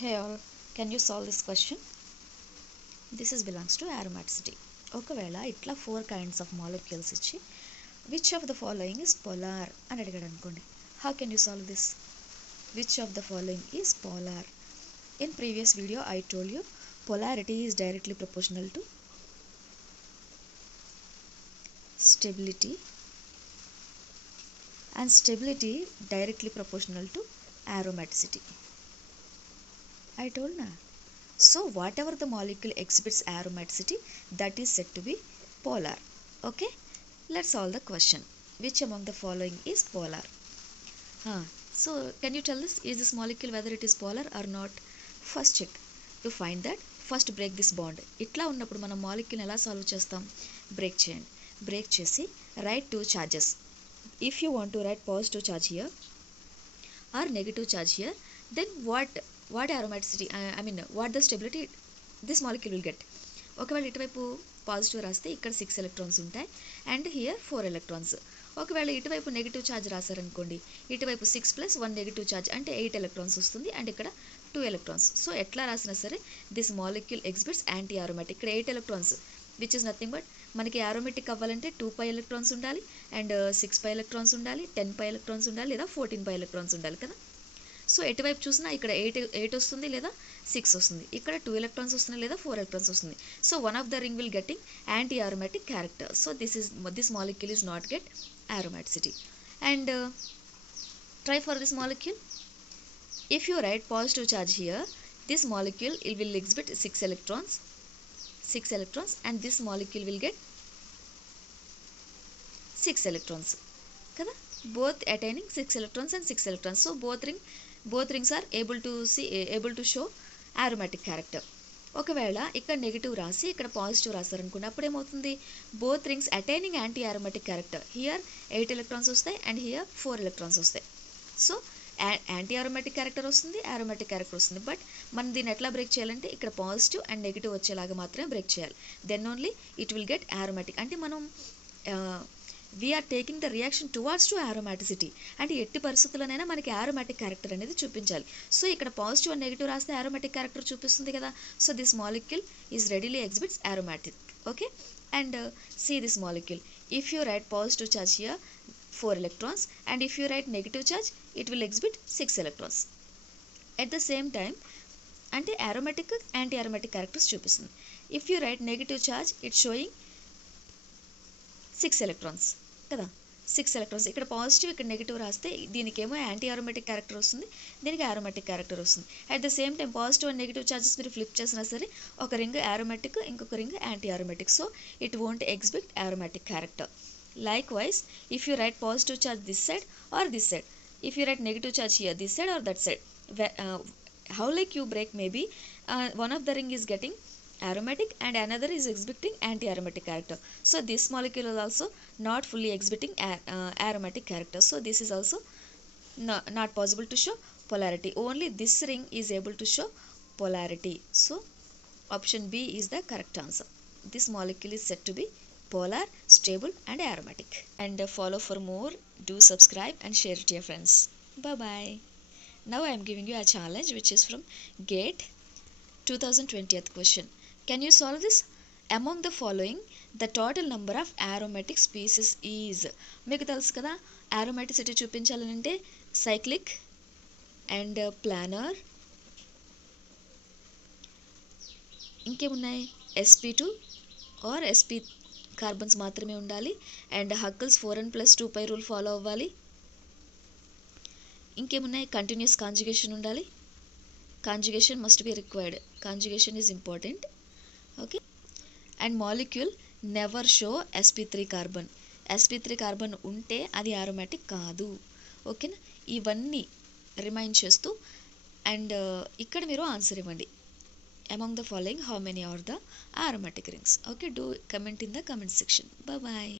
Hey all, can you solve this question? This is belongs to aromaticity. ఒకవేళ ఇట్లా 4 kinds of molecules ఇచ్చి which of the following is polar అని అడిగాడు అనుకోండి. How can you solve this? Which of the following is polar? In previous video I told you polarity is directly proportional to stability and stability directly proportional to aromaticity. I told na. So whatever the molecule exhibits aromaticity, that is said to be polar. Okay, let's solve the question. Which among the following is polar? So can you tell us, is this molecule whether it is polar or not? First check. To find that, first break this bond. ఇట్లా ఉన్నప్పుడు మనం molecule ఎలా సాల్వ్ చేస్తాం? బ్రేక్ చేయండి. బ్రేక్ చేసి write two charges. If you want to write positive charge here or negative charge here, then what aromaticity, what the stability this molecule will get. ఒకవేళ ఇటువైపు పాజిటివ్ రాస్తే ఇక్కడ 6 ఎలక్ట్రాన్స్ ఉంటాయి అండ్ హియర్ 4 ఎలక్ట్రాన్స్. ఒకవేళ ఇటువైపు నెగిటివ్ ఛార్జ్ రాశారనుకోండి, ఇటువైపు 6 + 1 నెగిటివ్ ఛార్జ్ అంటే 8 ఎలక్ట్రాన్స్ వస్తుంది అండ్ ఇక్కడ 2 ఎలక్ట్రాన్స్. సో ఎట్లా రాసినా సరే this molecule exhibits anti aromatic. ఇక్కడ 8 electrons which is nothing but మనకి ఆరోమాటిక్ అవ్వాలంటే 2π ఎలక్ట్రాన్స్ ఉండాలి అండ్ 6π ఎలక్ట్రాన్స్ ఉండాలి, 10π ఎలక్ట్రాన్స్ ఉండాలి లేదా 14π ఎలక్ట్రాన్స్ ఉండాలి కదా. సో ఎటువైపు చూసినా ఇక్కడ 8 వస్తుంది లేదా 6 వస్తుంది, ఇక్కడ 2 ఎలక్ట్రాన్స్ వస్తున్నాయి లేదా 4 ఎలక్ట్రాన్స్ వస్తుంది. So one of the ring will getting anti aromatic character. So this molecule is not get aromaticity. And try for this molecule. If you write positive charge here, this molecule it will exhibit 6 electrons and this molecule will get 6 electrons kada, both attaining 6 electrons and 6 electrons. So both rings are able to show aromatic character. ఒకవేళ ఇక్కడ నెగిటివ్ రాసి ఇక్కడ పాజిటివ్ రాశారనుకోండి, అప్పుడు ఏమవుతుంది, both rings attaining anti aromatic character. Here 8 ఎలక్ట్రాన్స్ వస్తాయి and here 4 ఎలక్ట్రాన్స్ వస్తాయి. So anti aromatic character వస్తుంది, aromatic character వస్తుంది. బట్ మనం దీన్ని ఎట్లా బ్రేక్ చేయాలంటే ఇక్కడ పాజిటివ్ అండ్ నెగిటివ్ వచ్చేలాగా మాత్రమే బ్రేక్ చేయాలి. Then only it will get aromatic. అంటే మనం we are taking the reaction towards to aromaticity. అంటే ఎట్టి పరిస్థితుల్లోనైనా మనకి aromatic character అనేది చూపించాలి. సో ఇక్కడ పాజిటివ్ అండ్ నెగిటివ్ రాస్తే aromatic character చూపిస్తుంది కదా. So this molecule is readily exhibits aromatic. Okay, and see this molecule. If you write positive charge here 4 electrons and if you write negative charge it will exhibit 6 electrons. At the same time అంటే aromatic anti aromatic characters చూపిస్తుంది. If you write negative charge it's showing 6 ఎలక్ట్రాన్స్ కదా, 6 ఎలక్ట్రాన్స్. ఇక్కడ పాజిటివ్ ఇక్కడ నెగిటివ్ రాస్తే దీనికేమో anti aromatic character వస్తుంది, దీనికి aromatic character వస్తుంది. At the same time positive and negative charges మీరు ఫ్లిప్ చేసినా సరే ఒక రింగ్ aromatic ఇంకొక ring anti aromatic. So it won't exhibit aromatic character. Likewise if you write positive charge this side or this side, if you write negative charge here this side or that side, how like you break maybe one of the ring is getting aromatic and another is exhibiting anti-aromatic character. So this molecule is also not fully exhibiting aromatic character. So this is also not possible to show polarity. Only this ring is able to show polarity. So option B is the correct answer. This molecule is said to be polar, stable and aromatic. And follow for more. Do subscribe and share it to your friends. Bye bye. Now I am giving you a challenge which is from GATE 2020th question. Can you solve this? Among the following the total number of aromatic species is. మీకు తెలుసు కదా aromaticity చూపించాలంటే cyclic and planar, ఇంకేమున్నాయి sp2 or sp carbons మాత్రమే ఉండాలి అండ్ హక్కల్స్ 4n+2π rule follow అవ్వాలి. ఇంకేమున్నాయి, కంటిన్యూస్ కాంజుగేషన్ ఉండాలి, conjugation must be required, conjugation is important. Okay, and molecule never show sp3 carbon. sp3 carbon ఉంటే అది aromatic కాదు. ఓకేనా, ఇవన్నీ రిమైండ్ చేస్తూ అండ్ ఇక్కడ మీరు ఆన్సర్ ఇవ్వండి. Among the following how many are the aromatic rings? Okay, do comment in the comment section. Bye bye.